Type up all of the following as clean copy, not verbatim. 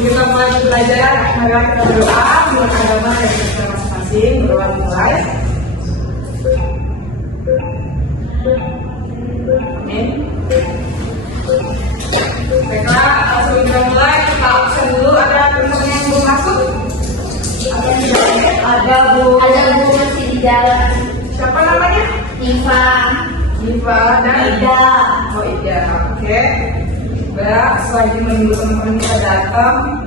Sebelum kita mulai belajar, mari kita berdoa menurut agama dan kita masing-masing. Berdoa dimulai. Amin. Baiklah, sebelum kita mulai, kita absen dulu. Ada teman yang belum masuk? Ada yang tidak ada? Ada Bu. Ada Bu masih di jalan. Siapa namanya? Nifa. Nifa dan Ida. Oh Ida, oke. Baik, selagi menunggu teman-teman kita datang,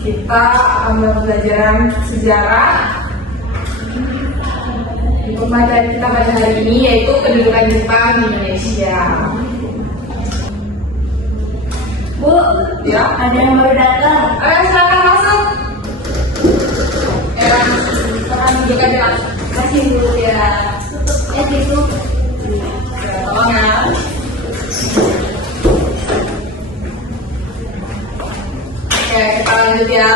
kita akan melakukan pelajaran sejarah di pembelajaran kita pada hari ini, yaitu kedudukan Jepang di Indonesia. Bu, Ya, ada yang baru datang. ayo silakan masuk. Ya, silakan duduk aja. Masih Bu ya. Itu. Ya, tolong ya. Oke, kita lanjut ya.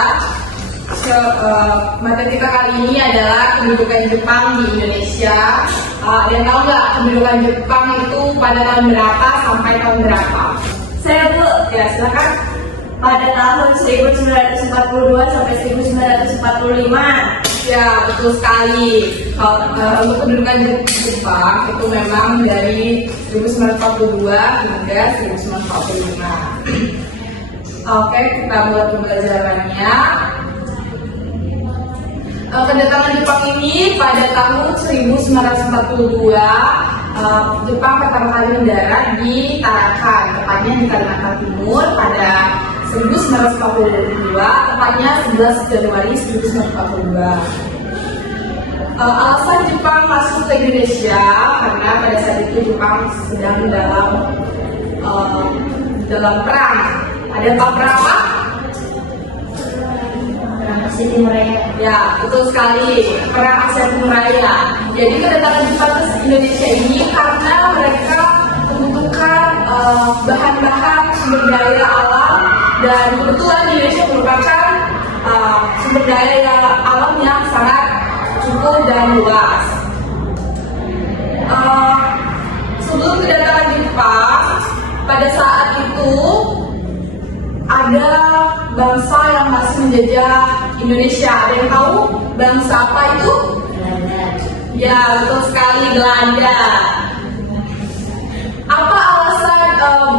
Materi kita kali ini adalah kedudukan Jepang di Indonesia. Dan tahu nggak kedudukan Jepang itu pada tahun berapa sampai tahun berapa? Saya Bu, Ya, silakan. pada tahun 1942 sampai 1945. Ya, betul sekali. Untuk kedudukan Jepang itu memang dari 1942 hingga 1945. Oke, kita buat pembelajarannya. Kedatangan Jepang ini pada tahun 1942, Jepang pertama kali mendarat di Tarakan, tepatnya di Kalimantan Timur pada 1942, tepatnya 11 Januari 1942. Alasan Jepang masuk ke Indonesia karena pada saat itu Jepang sedang dalam perang. Ada perang apa? Perang Asia Timur Raya. Ya, betul sekali. Perang Asia Timur Raya. Jadi kedatangan Jepang ke Indonesia ini karena mereka membutuhkan bahan-bahan sumber daya alam, dan kebetulan Indonesia merupakan sumber daya alam yang sangat cukup dan luas. Sebelum kedatangan Jepang, pada saat itu ada bangsa yang masih menjajah Indonesia. Ada yang tahu bangsa apa itu? Belanda. Ya, betul sekali, Belanda. Apa alasan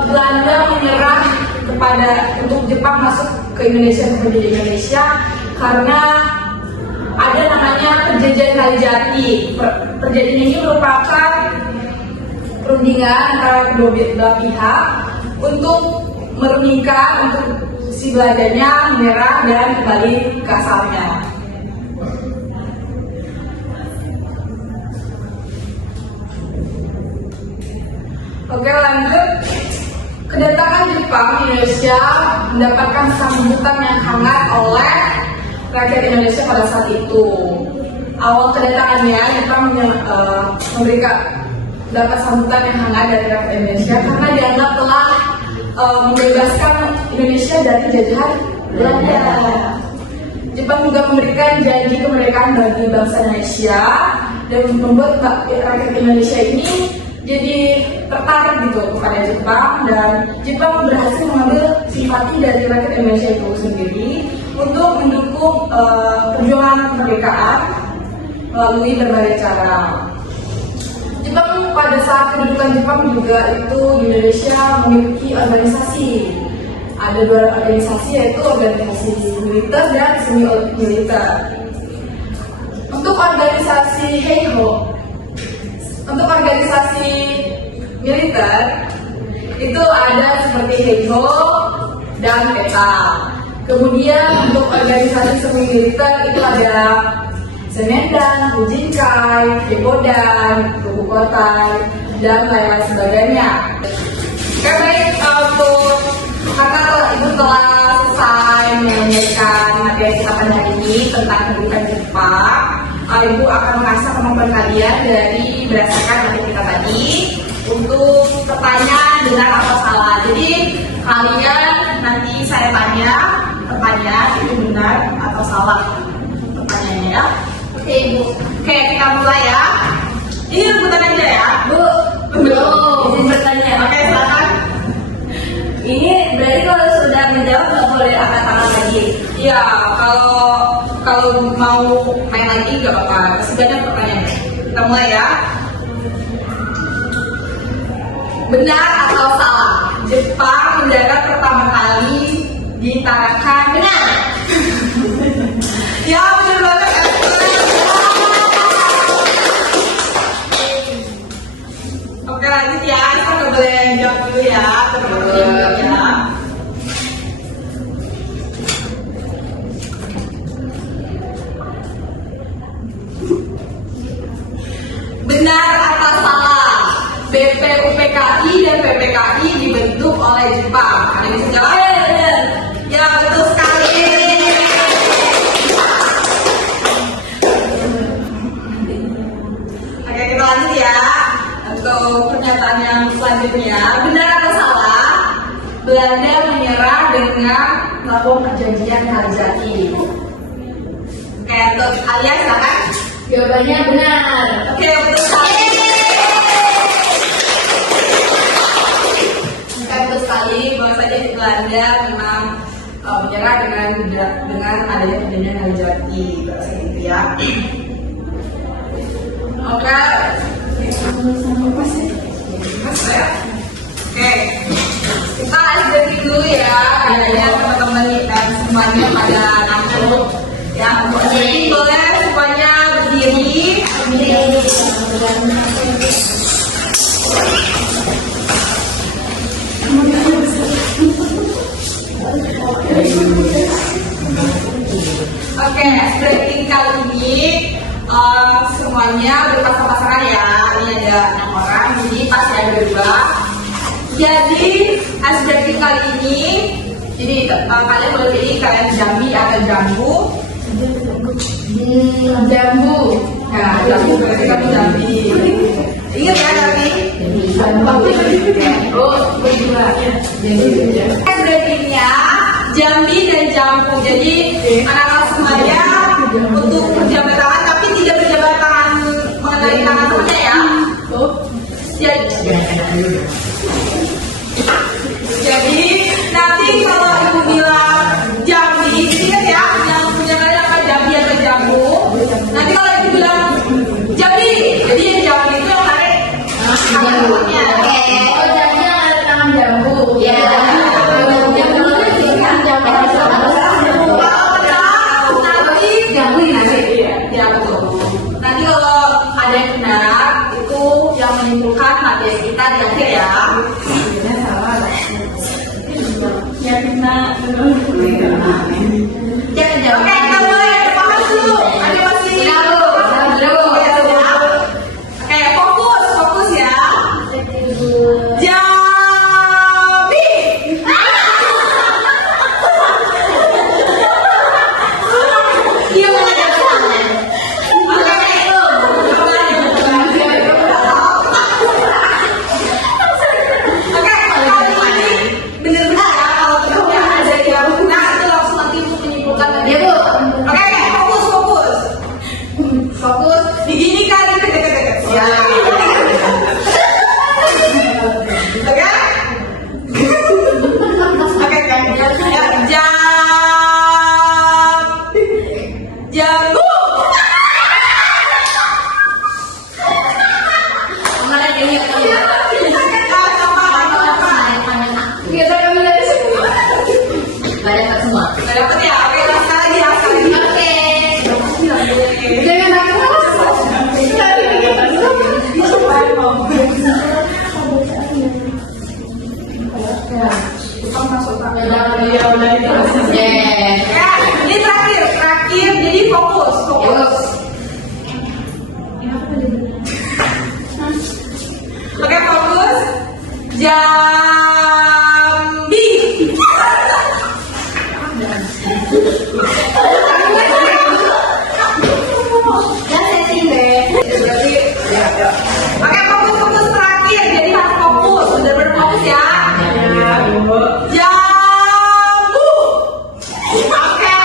Belanda menyerah untuk Jepang masuk ke Indonesia, menjadi Indonesia? Karena ada namanya perjanjian Kalijati. Perjanjian ini merupakan perundingan antara kedua belah pihak untuk merundingkan untuk si Belandanya menyerah dan kembali ke asalnya. Oke, lanjut. Kedatangan Jepang di Indonesia mendapatkan sambutan yang hangat oleh rakyat Indonesia pada saat itu. Awal kedatangannya, Jepang memberikan dapat sambutan yang hangat dari rakyat Indonesia karena dianggap telah membebaskan Indonesia dari jajahan Belanda. Jepang juga memberikan janji kemerdekaan bagi bangsa Indonesia dan membuat rakyat Indonesia ini jadi tertarik gitu kepada Jepang, dan Jepang berhasil mengambil simpati dari rakyat Indonesia itu sendiri untuk mendukung perjuangan kemerdekaan melalui berbagai cara. Jepang pada saat kedudukan Jepang juga itu di Indonesia memiliki organisasi. Ada dua organisasi, yaitu organisasi militer dan semi militer. Untuk organisasi Heiho, untuk organisasi militer itu ada seperti Heiho dan PETA. Kemudian untuk organisasi semi militer itu ada Semendan, Fujinkai, Kekodan, Tokukotai, dan lain sebagainya. Oke, baik, karena Ibu telah selesai menyampaikan materi kita pada hari ini tentang kedudukan Jepang, Ibu akan mengasah kemampuan kalian dari berdasarkan materi kita tadi untuk pertanyaan benar atau salah. Jadi kalian nanti saya tanya pertanyaan itu benar atau salah pertanyaannya ya. Oke Ibu. Oke, kita mulai ya. Ini rebutan aja ya, Bu. Belum. Izin bertanya. Oke, silakan. Ini berarti kalau sudah menjawab nggak boleh angkat tangan lagi. Ya, kalau mau main lagi nggak apa-apa. Masih banyak pertanyaannya. Kita mulai ya. Benar atau salah? Jepang mendarat pertama kali di Tarakan. Benar. Ya, benar banget. Oke, lanjut ya. Kita nggak boleh jawab dulu ya. Terus ya. Benar atau salah? BPUPKI dan PPKI dibentuk oleh Jepang. Ada yang bisa jawab? Ya, betul sekali. Oke, kita lanjut ya. Untuk pernyataan yang selanjutnya, benar atau salah? Belanda menyerah dengan melakukan perjanjian Harijati. Oke, untuk Alia silakan. Jawabannya benar. Oke, betul sekali. Betul sekali. Bahwasanya di Belanda memang menyerah dengan adanya perjanjian Harijati. Bahasa itu ya. Oke. Oke. Kita lanjut dulu ya. Kayaknya teman-teman dan semuanya pada ngantuk. Ya, jadi boleh semuanya berdiri. Oke, breaking kali ini semuanya berpasang-pasangan ya. Ini ada 6 orang, jadi pasti ada berdua. Jadi ice breaking kali ini, jadi kalian boleh pilih kalian jambi atau jambu. Jambu. Nah, jambu berarti kamu jambi. Ingat ya jambi? Oh, berdua. Ice breakingnya jambi dan jambu. Jadi anak-anak semuanya untuk berjabat tangan, tapi tidak berjabat tangan mengenai tangan temannya ya. Jadi nanti kalau ibu bilang jambi, ingat ya, yang punya kalian apa jambi atau jambu. Nanti kalau ibu bilang jambi, jadi yang jambi itu yang tarik tangan temannya. Oh, jadi yang ada tangan jambu. Ya. Nanti kalau ada yang benar itu yang menimbulkan materi kita di akhir ya. Ya benar. Jangan jawab. Oke, kita mulai. Paham dulu. Ada masih. Oke, fokus ya. Jambi. Iya benar. Fokus di gini kali deket-deket ya. Oke? Oke kan? Jambu. Mana ini ya? Kita kami dari semua. Gak dapat semua. Gak dapet ya? Oke, sekali lagi. Oke. Jangan ya, ini terakhir, jadi fokus. Oke, fokus. Jambi. Oke, fokus terakhir, jadi harus fokus, benar-benar fokus ya. Jambu. Oke,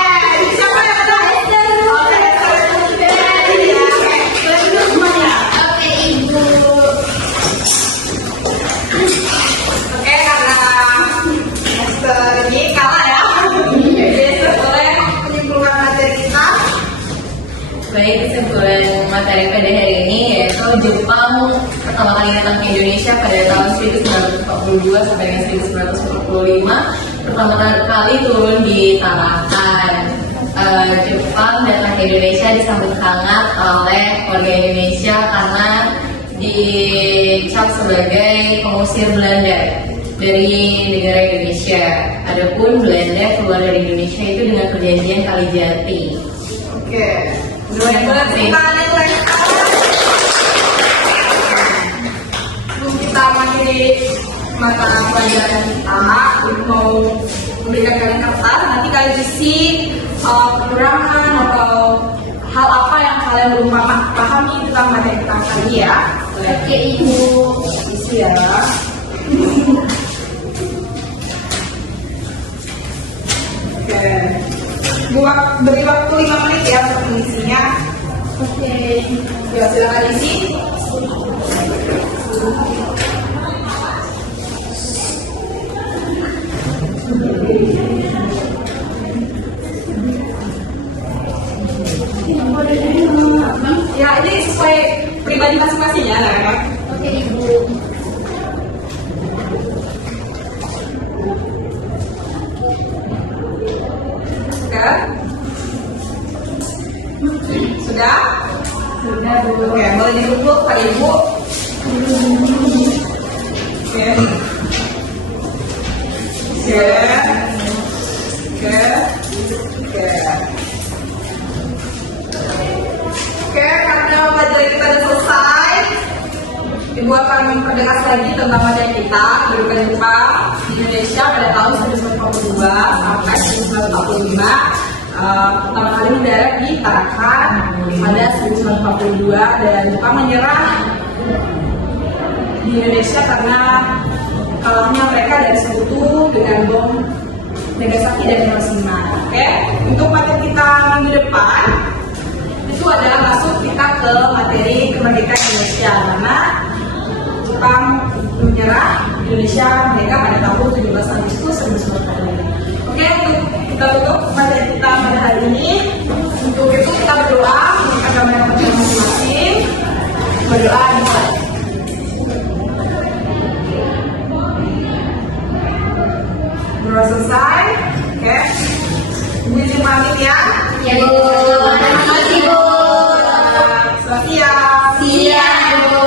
siapa yang benar? Oke, semuanya. Oke, Ibu. pada hari ini, yaitu Jepang pertama kali datang ke Indonesia pada tahun 1942 sampai dengan 1945. Pertama kali turun di Tarakan. Jepang datang ke Indonesia disambut hangat oleh warga Indonesia karena dicap sebagai pengusir Belanda dari negara Indonesia. Adapun Belanda keluar dari Indonesia itu dengan perjanjian Kalijati. Oke. Boleh kita mulai. Sebelum kita mengakhiri mata pelajaran kita, mau memberikan kalian kertas. Nanti kalian isi kekurangan atau hal apa yang kalian belum pahami tentang materi kita tadi ya. Oke, Ibu. Isi ya. Oke. Beri waktu 5 menit ya untuk mengisinya. Oke. Ya, silakan isi. Ya, ini sesuai pribadi masing-masing ya, anak-anak. Oke, Ibu. Sudah? Sudah, Bu. Oke, boleh duduk Pak Ibu. Oke. Oke. Oke. Oke. Oke, karena materi kita sudah selesai, Ibu akan memperjelas lagi tentang materi kita kedudukan Jepang di Indonesia pada tahun 1942 sampai 1945. Pertama kali mendarat di Tarakan pada 1942 dan Jepang menyerah di Indonesia karena kalahnya mereka dari sekutu dengan bom Nagasaki dan Hiroshima. Oke, untuk materi kita minggu depan itu adalah masuk kita ke materi kemerdekaan Indonesia karena Jepang menyerah Indonesia mereka pada tahun 17 Agustus 1945. Oke, untuk kita tutup materi kita pada hari ini. Untuk itu kita berdoa, kita gambar masing-masing. Berdoa dimulai. Berdoa selesai. Oke. Ibu izin pamit ya. Ya, Bu. Terima kasih, Bu. Selamat siang. Siang, Bu.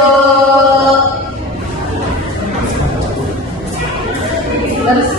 Terus